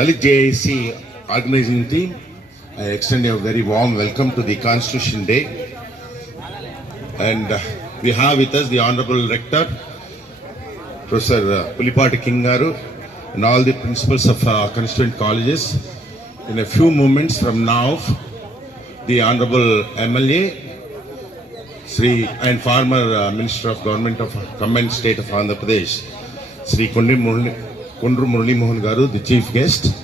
JIC organizing team, I extend a very warm welcome to the Constitution Day. And we have with us the Honorable Rector, Professor Pulipati Kingaru, and all the principals of constituent colleges. In a few moments from now, the Honorable MLA, Sri and former Minister of Government of Combined State of Andhra Pradesh, Sri Kondru Murali Mohan Garu, the chief guest.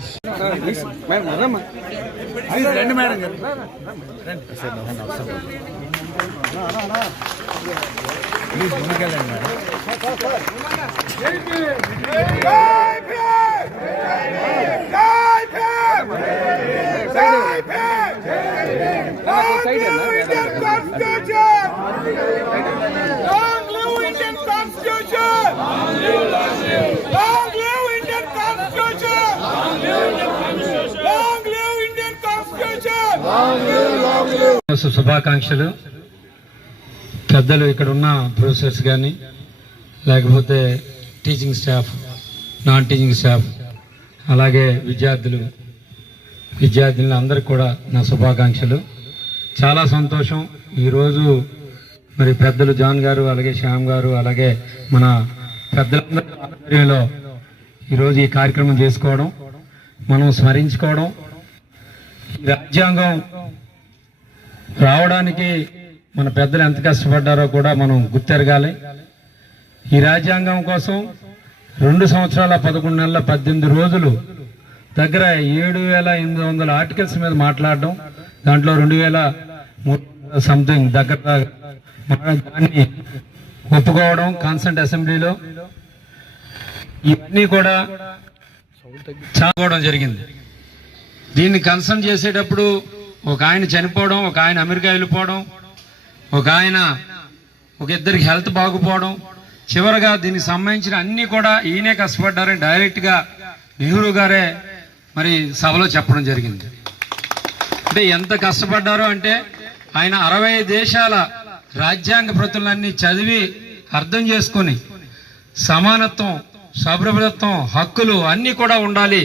శుభాకాంక్షలు. పెద్దలు ఇక్కడ ఉన్న professors కానీ లేకపోతే teaching staff, non teaching staff, అలాగే విద్యార్థులు అందరికి కూడా నా శుభాకాంక్షలు. చాలా సంతోషం ఈరోజు మరి పెద్దలు జాన్ గారు, అలాగే శ్యామ్ గారు, అలాగే మన పెద్దలందరి ఆధ్వర్యంలో ఈరోజు ఈ కార్యక్రమం చేసుకోవడం, మనం స్మరించుకోవడం. ఈ రాజ్యాంగం రావడానికి మన పెద్దలు ఎంత కష్టపడ్డారో కూడా మనం గుర్తెరగాలి. ఈ రాజ్యాంగం కోసం 2 సంవత్సరాల 11 నెలల 18 రోజులు దగ్గర 7,800 ఆర్టికల్స్ మీద మాట్లాడడం, దాంట్లో 2,300 సంథింగ్ దగ్గర దాన్ని ఒప్పుకోవడం కాన్స్టిట్యూంట్ అసెంబ్లీలో, ఇవన్నీ కూడా చావడం జరిగింది. దీన్ని కన్సర్న్ చేసేటప్పుడు ఒక ఆయన చనిపోవడం, ఒక ఆయన అమెరికా వెళ్ళిపోవడం, ఒక ఇద్దరికి హెల్త్ బాగుపోవడం, చివరిగా దీనికి సంబంధించిన అన్నీ కూడా ఈయనే కష్టపడ్డారని డైరెక్ట్గా నెహ్రూ గారే మరి సభలో చెప్పడం జరిగింది. అంటే ఎంత కష్టపడ్డారో అంటే ఆయన 60 దేశాల రాజ్యాంగ ప్రతులన్నీ చదివి అర్థం చేసుకొని సమానత్వం, సౌభ్రతత్వం, హక్కులు అన్నీ కూడా ఉండాలి.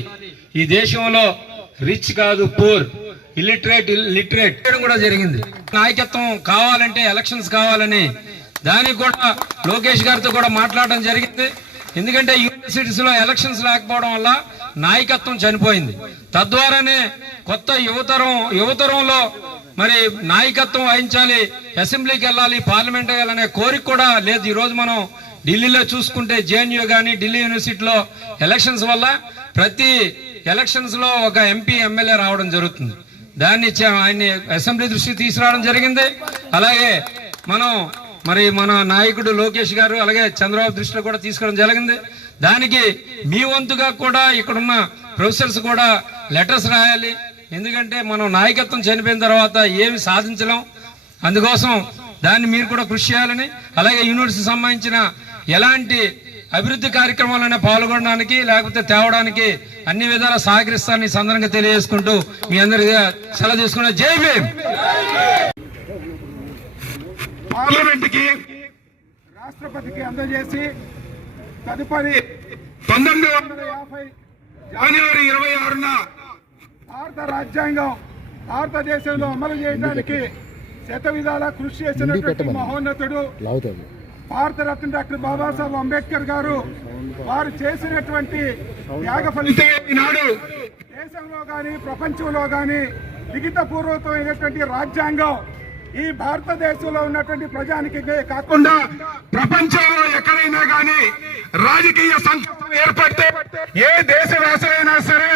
ఈ దేశంలో రిచ్ కాదు, పూర్, లిటరేట్ కూడా జరిగింది. నాయకత్వం కావాలంటే ఎలక్షన్స్ కావాలని దానికి కూడా లోకేష్ గారితో కూడా మాట్లాడడం జరిగింది. ఎందుకంటే యూనివర్సిటీస్ లో ఎలక్షన్స్ లేకపోవడం వల్ల నాయకత్వం చనిపోయింది. తద్వారానే కొత్త యువతరంలో మరి నాయకత్వం వహించాలి, అసెంబ్లీకి వెళ్ళాలి, పార్లమెంట్ వెళ్ళాలనే కోరిక కూడా లేదు. ఈరోజు మనం ఢిల్లీలో చూసుకుంటే JNU కానీ ఢిల్లీ యూనివర్సిటీలో ఎలక్షన్స్ వల్ల ప్రతి ఎలక్షన్స్ లో ఒక MP MLA రావడం జరుగుతుంది. దాన్ని ఆయన్ని అసెంబ్లీ దృష్టికి తీసుకురావడం జరిగింది. అలాగే మన నాయకుడు లోకేష్ గారు అలాగే చంద్రబాబు దృష్టిలో కూడా తీసుకోవడం జరిగింది. దానికి మీ వంతుగా కూడా ఇక్కడున్న ప్రొఫెసర్స్ కూడా లెటర్స్ రాయాలి. ఎందుకంటే మనం నాయకత్వం చనిపోయిన తర్వాత ఏమి సాధించలేం. అందుకోసం దాన్ని మీరు కూడా కృషి చేయాలని, అలాగే యూనివర్సిటీ సంబంధించిన ఎలాంటి అభివృద్ధి కార్యక్రమాలైనా పాల్గొనడానికి లేకపోతే తేవడానికి అన్ని విధాలా సహకరిస్తానని సందర్భంగా తెలియజేసుకుంటూ మీ అందరికీ సెలవు తీసుకున్న జై భీమ్. పార్లమెంట్ కి రాష్ట్రపతికి అందజేసి తదుపరి 1950 జనవరి 26న భారత రాజ్యాంగం భారతదేశంలో అమలు చేయడానికి శతవిధాలా కృషి చేసినటువంటి మహోన్నతుడు భారతరత్న డాక్టర్ బాబాసాహెబ్ అంబేద్కర్ గారు, వారు చేసినటువంటి త్యాగ ఫలితం ఈనాడు దేశంలో కానీ ప్రపంచంలో కానీ లిఖితపూర్వకమైనటువంటి రాజ్యాంగం ఈ భారతదేశంలో ఉన్నటువంటి ప్రజానికి కాకుండా ప్రపంచంలో ఎక్కడైనా కానీ రాజకీయ సంక్షోభం ఏర్పడితే ఏ దేశవాసులైనా సరే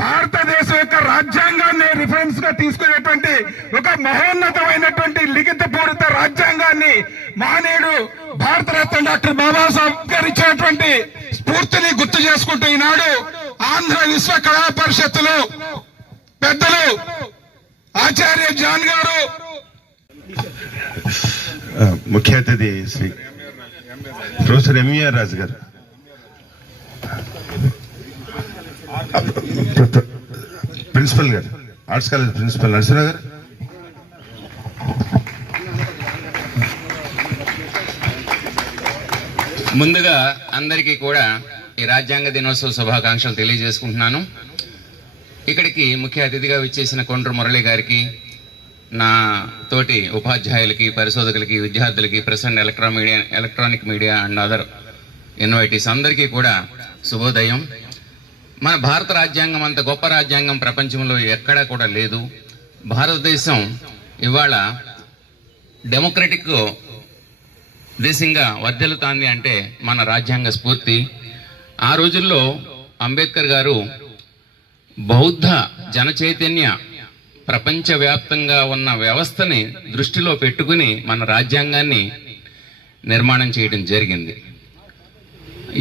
భారతదేశం యొక్క రాజ్యాంగాన్ని రిఫరెన్స్ గా తీసుకునేటువంటి ఒక మహోన్నతమైనటువంటి లిఖితపూరిత రాజ్యాంగాన్ని మహనీయుడు భారతరత్న డాక్టర్ బాబాసాహెబ్ గారు ఇచ్చినటువంటి స్ఫూర్తిని గుర్తు చేసుకుంటూ ఈనాడు ఆంధ్ర విశ్వ కళా పరిషత్తులు పెద్దలు ఆచార్య జాన్ గారు, ముఖ్య అతిథి శ్రీ ప్రొఫెసర్ MVR రాజు గారు, ప్రిన్సిపల్ గారు, ఆర్ట్స్ కాలేజ్ ప్రిన్సిపల్ నరసింహ గారు, ముందుగా అందరికీ కూడా ఈ రాజ్యాంగ దినోత్సవ శుభాకాంక్షలు తెలియజేసుకుంటున్నాను. ఇక్కడికి ముఖ్య అతిథిగా విచ్చేసిన కొండ్రు మురళి గారికి, నా తోటి ఉపాధ్యాయులకి, పరిశోధకులకి, విద్యార్థులకి, press and electronic media and other invitees అందరికీ కూడా శుభోదయం. మన భారత రాజ్యాంగం అంత గొప్ప రాజ్యాంగం ప్రపంచంలో ఎక్కడా కూడా లేదు. భారతదేశం ఇవాళ డెమోక్రటిక్ దేశంగా వర్ధిల్లుతాంది అంటే మన రాజ్యాంగ స్ఫూర్తి. ఆ రోజుల్లో అంబేద్కర్ గారు బౌద్ధ జన చైతన్య ప్రపంచవ్యాప్తంగా ఉన్న వ్యవస్థని దృష్టిలో పెట్టుకుని మన రాజ్యాంగాన్ని నిర్మాణం చేయడం జరిగింది.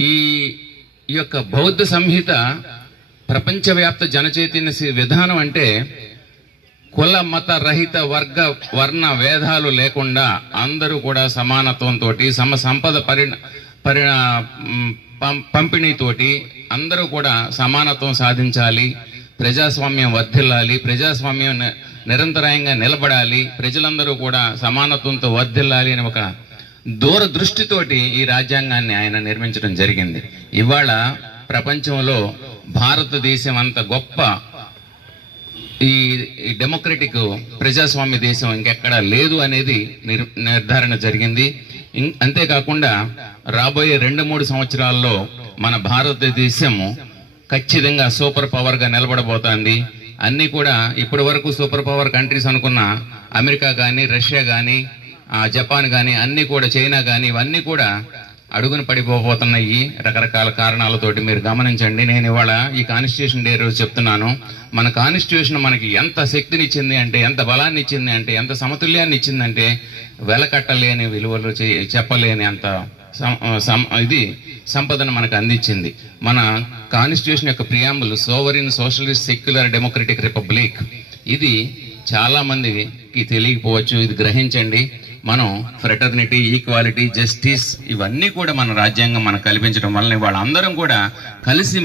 ఈ యొక్క బౌద్ధ సంహిత ప్రపంచవ్యాప్త జనచైతన్య విధానం అంటే కుల మత రహిత వర్ణ వేధాలు లేకుండా అందరూ కూడా సమానత్వంతో సంపద పంపిణీతోటి అందరూ కూడా సమానత్వం సాధించాలి, ప్రజాస్వామ్యం వర్ధిల్లాలి, ప్రజాస్వామ్యం నిరంతరాయంగా నిలబడాలి, ప్రజలందరూ కూడా సమానత్వంతో వర్ధిల్లాలి అని ఒక దూరదృష్టితోటి ఈ రాజ్యాంగాన్ని ఆయన నిర్మించడం జరిగింది. ఇవాళ ప్రపంచంలో భారతదేశం అంత గొప్ప ఈ డెమోక్రటిక్ ప్రజాస్వామ్య దేశం ఇంకెక్కడా లేదు అనేది నిర్ధారణ జరిగింది. అంతేకాకుండా రాబోయే 2-3 సంవత్సరాల్లో మన భారతదేశము ఖచ్చితంగా సూపర్ పవర్ గా నిలబడబోతోంది. అన్ని కూడా ఇప్పటి వరకు సూపర్ పవర్ కంట్రీస్ అనుకున్న అమెరికా కానీ, రష్యా కానీ, జపాన్ కానీ, అన్ని కూడా చైనా కానీ, ఇవన్నీ కూడా అడుగున పడిపోతున్నాయి రకరకాల కారణాలతోటి. మీరు గమనించండి. నేను ఇవాళ ఈ కాన్స్టిట్యూషన్ డే రోజు చెప్తున్నాను, మన కాన్స్టిట్యూషన్ మనకి ఎంత శక్తినిచ్చింది అంటే, ఎంత బలాన్ని ఇచ్చింది అంటే, ఎంత సమతుల్యాన్ని ఇచ్చిందంటే వెలకట్టలేని విలువలు చెప్పలేని అంత ఇది సంపదను మనకు అందించింది. మన కాన్స్టిట్యూషన్ యొక్క preamble sovereign socialist secular democratic republic. ఇది చాలా మందికి తెలియకపోవచ్చు, ఇది గ్రహించండి. మనం ఫ్రెటర్నిటీ, ఈక్వాలిటీ, జస్టిస్ ఇవన్నీ కూడా మన రాజ్యాంగం మనకు కల్పించడం వల్ల వాళ్ళందరం కూడా కలిసి